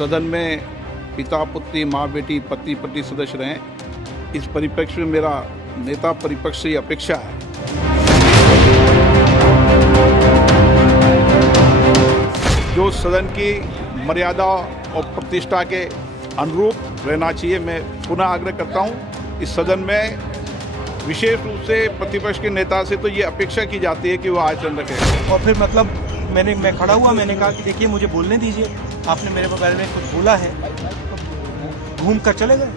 सदन में पिता पुत्री माँ बेटी पति पत्नी सदस्य रहें। इस परिप्रेक्ष्य में मेरा नेता परिपक्ष से अपेक्षा है जो सदन की मर्यादा और प्रतिष्ठा के अनुरूप रहना चाहिए। मैं पुनः आग्रह करता हूं, इस सदन में विशेष रूप से प्रतिपक्ष के नेता से तो ये अपेक्षा की जाती है कि वो आचरण रखें। और फिर मतलब मैं खड़ा हुआ, मैंने कहा कि देखिए मुझे बोलने दीजिए, आपने मेरे बारे में कुछ बोला है, घूम कर चले गए।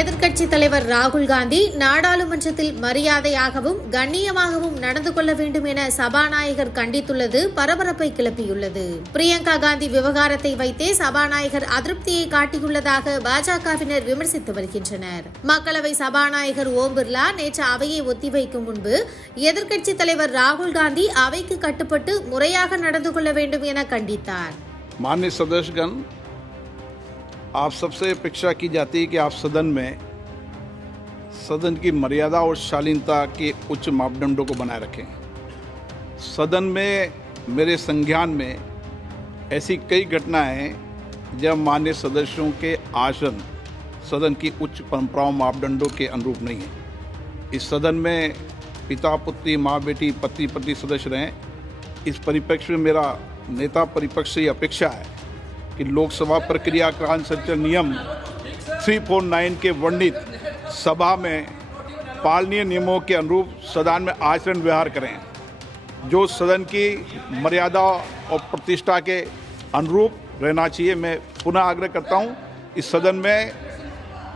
எதிர்க்கட்சி தலைவர் ராகுல் காந்தி நாடாளுமன்றத்தில் மரியாதையாகவும் கண்ணியமாகவும் நடந்து கொள்ள வேண்டும் என சபாநாயகர் கண்டித்துள்ளது பரபரப்பை கிளப்பியுள்ளது. பிரியங்கா காந்தி விவகாரத்தை வைத்தே சபாநாயகர் அதிருப்தியை காட்டியுள்ளதாக பாஜகவினர் விமர்சித்து வருகின்றனர். மக்களவை சபாநாயகர் ஓம் பிர்லா நேற்று அவையை ஒத்திவைக்கும் முன்பு எதிர்க்கட்சி தலைவர் ராகுல் காந்தி அவைக்கு கட்டுப்பட்டு முறையாக நடந்து கொள்ள வேண்டும் என கண்டித்தார். माननीय सदस्यगण, आप सबसे अपेक्षा की जाती है कि आप सदन में सदन की मर्यादा और शालीनता के उच्च मापदंडों को बनाए रखें। सदन में मेरे संज्ञान में ऐसी कई घटनाएं हैं जब माननीय सदस्यों के आचरण सदन की उच्च परंपराओं मापदंडों के अनुरूप नहीं है। इस सदन में पिता पुत्री माँ बेटी पति पत्नी सदस्य रहें। इस परिप्रेक्ष्य में मेरा नेता परिपक्ष से अपेक्षा है कि लोकसभा प्रक्रिया का संचालन नियम 349 के वर्णित सभा में पालनीय नियमों के अनुरूप सदन में आचरण व्यवहार करें जो सदन की मर्यादा और प्रतिष्ठा के अनुरूप रहना चाहिए। मैं पुनः आग्रह करता हूं, इस सदन में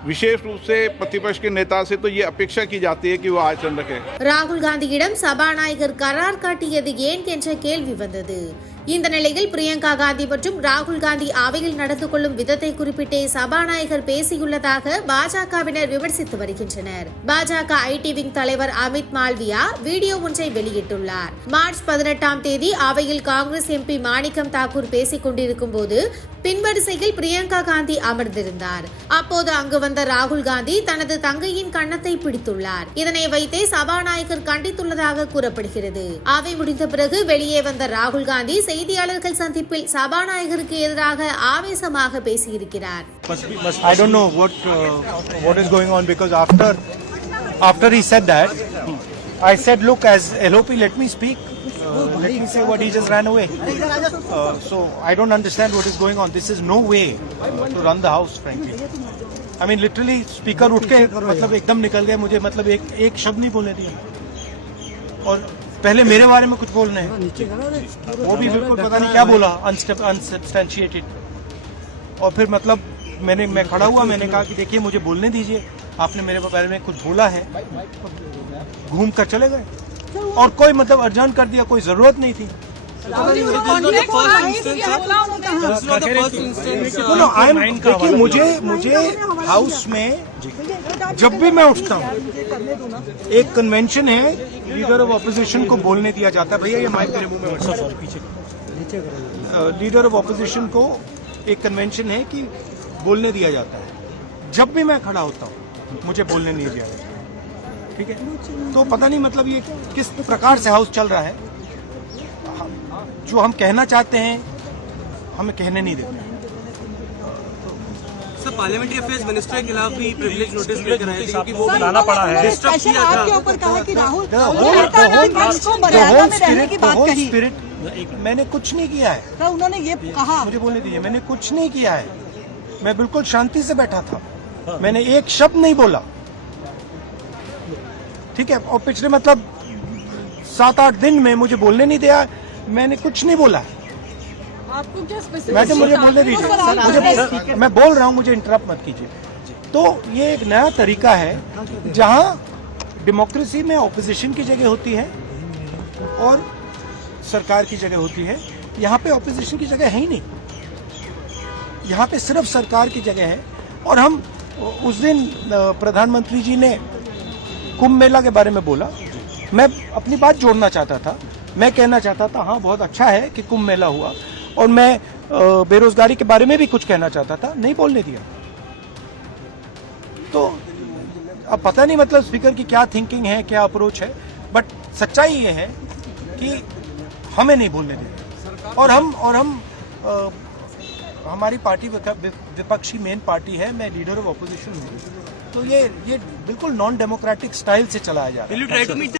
विशेष रूप से प्रतिपक्ष के नेता से तो ये अपेक्षा की जाती है कि वो आचरण रखें। ராகுல் காந்தியிடம் சபாநாயகர் கரார் காட்டியது ஏன் என்ற கேள்வி வந்தது. இந்த நிலையில் பிரியங்கா காந்தி மற்றும் ராகுல் காந்தி அவையில் நடந்து கொள்ளும் விதத்தை குறிப்பிட்டே சபாநாயகர் பேசியுள்ளதாக பாஜகவினர் விமர்சித்து வருகின்றனர். பாஜக ஐடி விங் தலைவர் அமித் மால்வியா வீடியோ ஒன்றை வெளியிட்டுள்ளார். மார்ச் 18ஆம் தேதி அவையில் காங்கிரஸ் எம்பி மாணிக்கம் தாக்கூர் பேசிக் கொண்டிருக்கும் போது பின்வரிசையில் பிரியங்கா காந்தி அமர்ந்திருந்தார். அப்போது அங்கு வந்த ராகுல் காந்தி தனது தங்கையின் கன்னத்தை பிடித்துள்ளார். இதனை வைத்தே சபாநாயகர் கண்டித்துள்ளதாக கூறப்படுகிறது. அவை முடிந்த பிறகு வெளியே வந்த ராகுல் காந்தி செய்தியாளர்கள் சந்திப்பில் சபாநாயகருக்கு எதிராக ஆவேசமாக பேசியிருக்கிறார். I don't know what is going on because after he said that, I said, look, as LOP, let me speak. Let me say what he just ran away. So I don't understand what is going on. This is no way to run the house, frankly. I mean, literally, speaker उठ के मतलब एकदम निकल गए, मुझे मतलब एक शब्द नहीं बोलने दिया और पहले मेरे बारे में कुछ बोलने हैं, वो भी बिल्कुल पता नहीं क्या बोला, अनसब्सटेंशिएटेड। और फिर मतलब मैं खड़ा हुआ, मैंने कहा कि देखिए मुझे बोलने दीजिए, आपने मेरे बारे में कुछ बोला है, घूम कर चले गए और कोई मतलब अर्जन कर दिया, कोई जरूरत नहीं थी। मुझे हाउस में जब भी मैं उठता हूँ एक कन्वेंशन है, लीडर ऑफ ऑपोजिशन को बोलने दिया जाता है। भैया ये माइक मेरे मुंह में पीछे। लीडर ऑफ ऑपोजिशन को एक कन्वेंशन है कि बोलने दिया जाता है। जब भी मैं खड़ा होता हूँ मुझे बोलने नहीं दिया जाता, ठीक है। तो पता नहीं मतलब ये किस प्रकार से हाउस चल रहा है, जो हम कहना चाहते हैं हमें कहने नहीं देते। पार्लियामेंट्री अफेयर्स मिनिस्टर के खिलाफ भी प्रिविलेज नोटिस लेकर आए थे क्योंकि वो बनाना पड़ा है, डिस्टर्ब किया था। आपके ऊपर कहा कि राहुल रहने की बात कही। मैंने कुछ नहीं किया है, तो उन्होंने ये कहा, मुझे बोलने दीजिए, मैंने कुछ नहीं किया है। मैं बिल्कुल शांति से बैठा था, मैंने एक शब्द नहीं बोला, ठीक है। और पिछले मतलब 7-8 दिन में मुझे बोलने नहीं दिया, मैंने कुछ नहीं बोला। आपको क्या मुझे बोलने दीजिए, मैं बोल रहा हूँ, मुझे इंटरप्ट मत कीजिए। तो ये एक नया तरीका है जहाँ डेमोक्रेसी में ऑपोजिशन की जगह होती है और सरकार की जगह होती है। यहाँ पे ऑपोजिशन की जगह है ही नहीं, यहाँ पे सिर्फ सरकार की जगह है। और हम उस दिन प्रधानमंत्री जी ने कुंभ मेला के बारे में बोला, मैं अपनी बात जोड़ना चाहता था, मैं कहना चाहता था हाँ बहुत अच्छा है कि कुंभ मेला हुआ, और मैं बेरोजगारी के बारे में भी कुछ कहना चाहता था, नहीं बोलने दिया। तो अब पता नहीं मतलब स्पीकर की क्या थिंकिंग है, क्या अप्रोच है, बट सच्चाई ये है कि हमें नहीं बोलने दिया। और हम हमारी पार्टी विपक्षी मेन पार्टी है, मैं लीडर ऑफ ऑपोजिशन हूँ, तो ये बिल्कुल नॉन डेमोक्रेटिक स्टाइल से चलाया जा रहा है। Will you try to meet